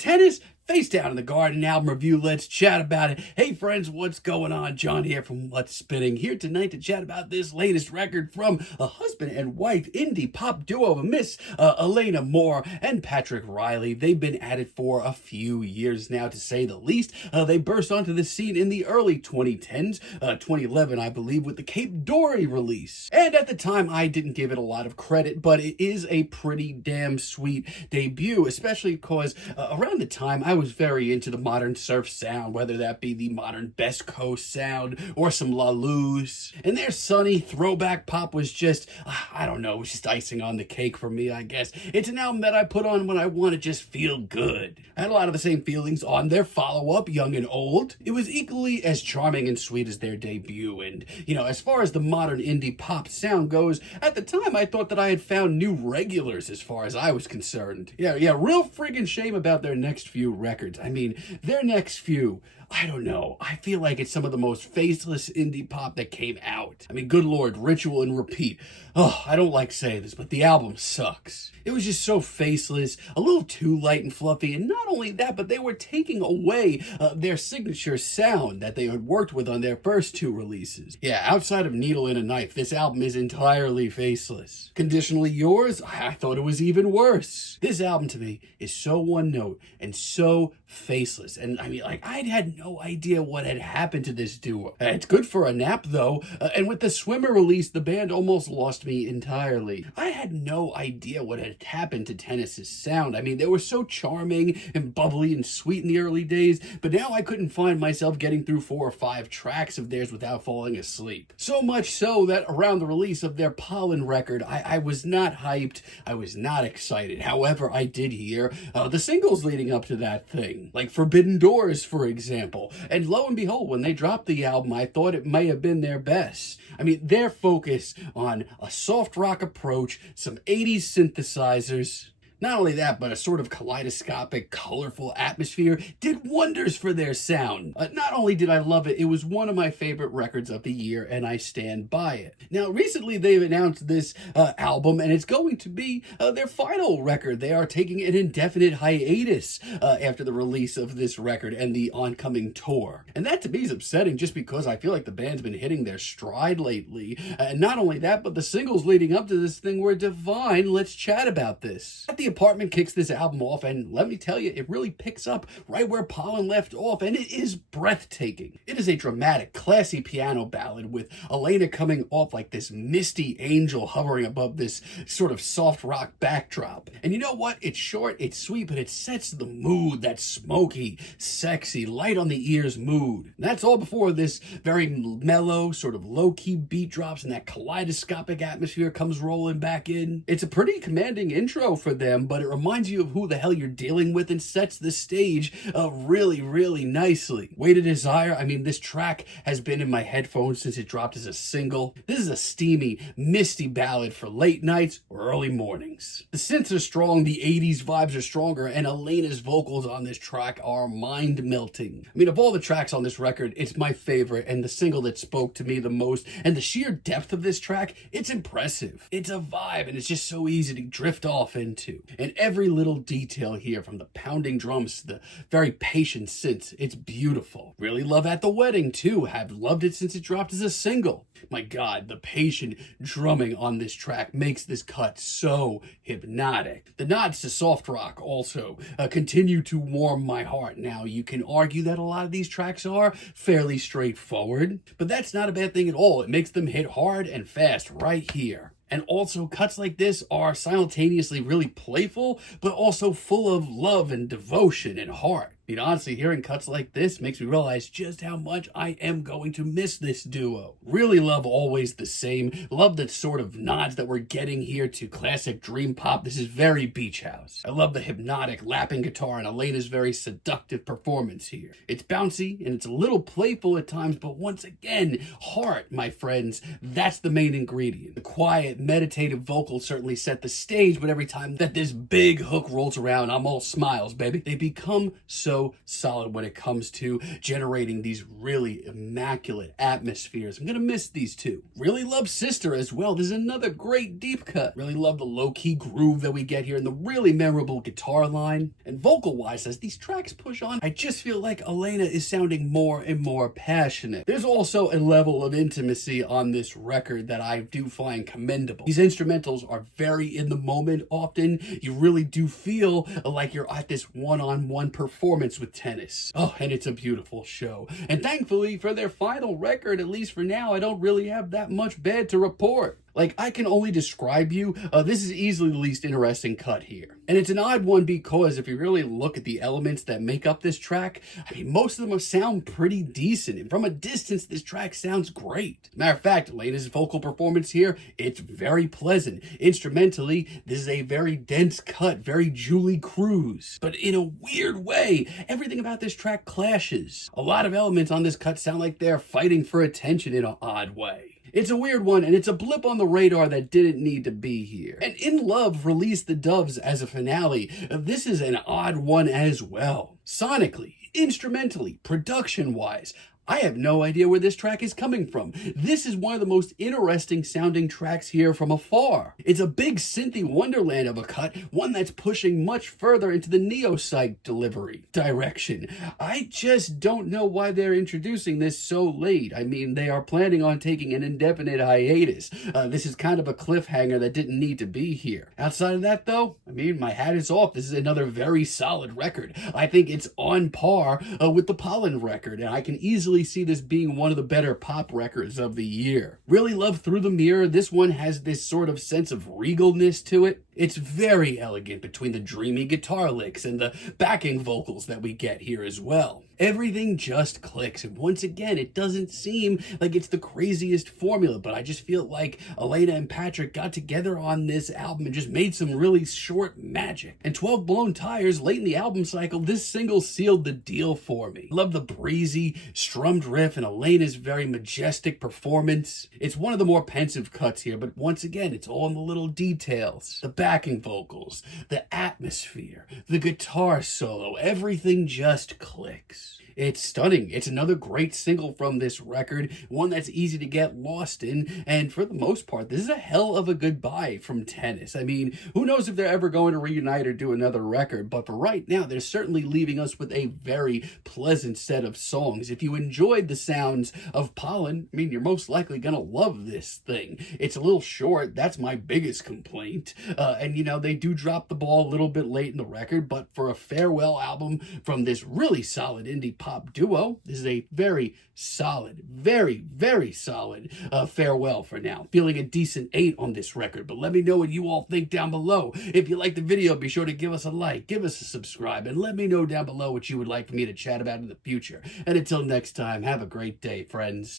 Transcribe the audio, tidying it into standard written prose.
Tennis Face Down in the Garden album review. Let's chat about it. Hey friends, what's going on? John here from What's Spinning, here tonight to chat about this latest record from a husband and wife indie pop duo of Miss Elena Moore and Patrick Riley. They've been at it for a few years now, to say the least. They burst onto the scene in the early 2010s, 2011 I believe, with the Cape Dory release. And at the time I didn't give it a lot of credit, but it is a pretty damn sweet debut, especially because around the time I was very into the modern surf sound, whether that be the modern Best Coast sound or some La Luz. And their sunny throwback pop was just, I don't know, it was just icing on the cake for me, I guess. It's an album that I put on when I want to just feel good. I had a lot of the same feelings on their follow-up, Young and Old. It was equally as charming and sweet as their debut. And, you know, as far as the modern indie pop sound goes, at the time I thought that I had found new regulars as far as I was concerned. Yeah, real friggin' shame about their next few records. I mean, their next few, I don't know. I feel like it's some of the most faceless indie pop that came out. I mean, good Lord, Ritual and Repeat. Oh, I don't like saying this, but the album sucks. It was just so faceless, a little too light and fluffy, and not only that, but they were taking away their signature sound that they had worked with on their first two releases. Yeah, outside of Needle and a Knife, this album is entirely faceless. Conditionally Yours, I thought it was even worse. This album to me is so one note and so faceless, and I mean, like, I had no idea what had happened to this duo. It's good for a nap though, and with the Swimmer release, the band almost lost me entirely. I had no idea what had happened to Tennis's sound. I mean, they were so charming and bubbly and sweet in the early days, but now I couldn't find myself getting through 4 or 5 tracks of theirs without falling asleep. So much so that around the release of their Pollen record, I was not hyped, I was not excited. However, I did hear the singles leading up to that thing, like Forbidden Doors, for example. And lo and behold, when they dropped the album, I thought it may have been their best. I mean, their focus on a soft rock approach, some 80s synthesizers, not only that, but a sort of kaleidoscopic, colorful atmosphere did wonders for their sound. Not only did I love it, it was one of my favorite records of the year, and I stand by it. Now, recently they've announced this album, and it's going to be their final record. They are taking an indefinite hiatus after the release of this record and the oncoming tour. And that to me is upsetting, just because I feel like the band's been hitting their stride lately. And not only that, but the singles leading up to this thing were divine. Let's chat about this. The Apartment kicks this album off, and let me tell you, it really picks up right where Pollen left off, and it is breathtaking. It is a dramatic, classy piano ballad with Elena coming off like this misty angel hovering above this sort of soft rock backdrop. And you know what? It's short, it's sweet, but it sets the mood, that smoky, sexy, light on the ears mood. And that's all before this very mellow, sort of low-key beat drops and that kaleidoscopic atmosphere comes rolling back in. It's a pretty commanding intro for them, but it reminds you of who the hell you're dealing with and sets the stage really, really nicely. Way to Desire, I mean, this track has been in my headphones since it dropped as a single. This is a steamy, misty ballad for late nights or early mornings. The synths are strong, the 80s vibes are stronger, and Elena's vocals on this track are mind-melting. I mean, of all the tracks on this record, it's my favorite and the single that spoke to me the most, and the sheer depth of this track, it's impressive. It's a vibe, and it's just so easy to drift off into. And every little detail here, from the pounding drums to the very patient synths, it's beautiful. Really love At the Wedding too. Have loved it since it dropped as a single. My God, the patient drumming on this track makes this cut so hypnotic. The nods to soft rock also continue to warm my heart. Now, you can argue that a lot of these tracks are fairly straightforward, but that's not a bad thing at all. It makes them hit hard and fast right here. And also, cuts like this are simultaneously really playful, but also full of love and devotion and heart. I mean, honestly, hearing cuts like this makes me realize just how much I am going to miss this duo. Really love Always the Same. Love the sort of nods that we're getting here to classic dream pop. This is very Beach House. I love the hypnotic lapping guitar and Elena's very seductive performance here. It's bouncy and it's a little playful at times, but once again, heart, my friends, that's the main ingredient. The quiet, meditative vocals certainly set the stage, but every time that this big hook rolls around, I'm all smiles, baby. They become so so solid when it comes to generating these really immaculate atmospheres. I'm gonna miss these two. Really love Sister as well. This is another great deep cut. Really love the low-key groove that we get here and the really memorable guitar line. And vocal-wise, as these tracks push on, I just feel like Elena is sounding more and more passionate. There's also a level of intimacy on this record that I do find commendable. These instrumentals are very in the moment often. You really do feel like you're at this one-on-one performance with Tennis. Oh, and it's a beautiful show. And thankfully, for their final record, at least for now, I don't really have that much bad to report. Like, I can only describe you, this is easily the least interesting cut here. And it's an odd one because if you really look at the elements that make up this track, I mean, most of them sound pretty decent. And from a distance, this track sounds great. Matter of fact, Elena's vocal performance here, it's very pleasant. Instrumentally, this is a very dense cut, very Julie Cruz. But in a weird way, everything about this track clashes. A lot of elements on this cut sound like they're fighting for attention in an odd way. It's a weird one, and it's a blip on the radar that didn't need to be here. And In Love released the Doves as a finale. This is an odd one as well. Sonically, instrumentally, production-wise, I have no idea where this track is coming from. This is one of the most interesting sounding tracks here from afar. It's a big synthy wonderland of a cut, one that's pushing much further into the neo-psych delivery direction. I just don't know why they're introducing this so late. I mean, they are planning on taking an indefinite hiatus. This is kind of a cliffhanger that didn't need to be here. Outside of that, though, I mean, my hat is off. This is another very solid record. I think it's on par with the Pollen record, and I can easily see this being one of the better pop records of the year. Really love Through the Mirror. This one has this sort of sense of regalness to it. It's very elegant between the dreamy guitar licks and the backing vocals that we get here as well. Everything just clicks, and once again, it doesn't seem like it's the craziest formula, but I just feel like Elena and Patrick got together on this album and just made some really short magic. And 12 Blown Tires, late in the album cycle, this single sealed the deal for me. Love the breezy, strummed riff and Elena's very majestic performance. It's one of the more pensive cuts here, but once again, it's all in the little details. The backing vocals, the atmosphere, the guitar solo, everything just clicks. It's stunning. It's another great single from this record, one that's easy to get lost in, and for the most part, this is a hell of a goodbye from Tennis. I mean, who knows if they're ever going to reunite or do another record, but for right now, they're certainly leaving us with a very pleasant set of songs. If you enjoyed the sounds of Pollen, I mean, you're most likely going to love this thing. It's a little short. That's my biggest complaint. And, you know, they do drop the ball a little bit late in the record, but for a farewell album from this really solid indie pop duo, this is a very solid, very, very solid farewell for now. Feeling a decent 8 on this record, but let me know what you all think down below. If you like the video, be sure to give us a like, give us a subscribe, and let me know down below what you would like for me to chat about in the future. And until next time, have a great day, friends.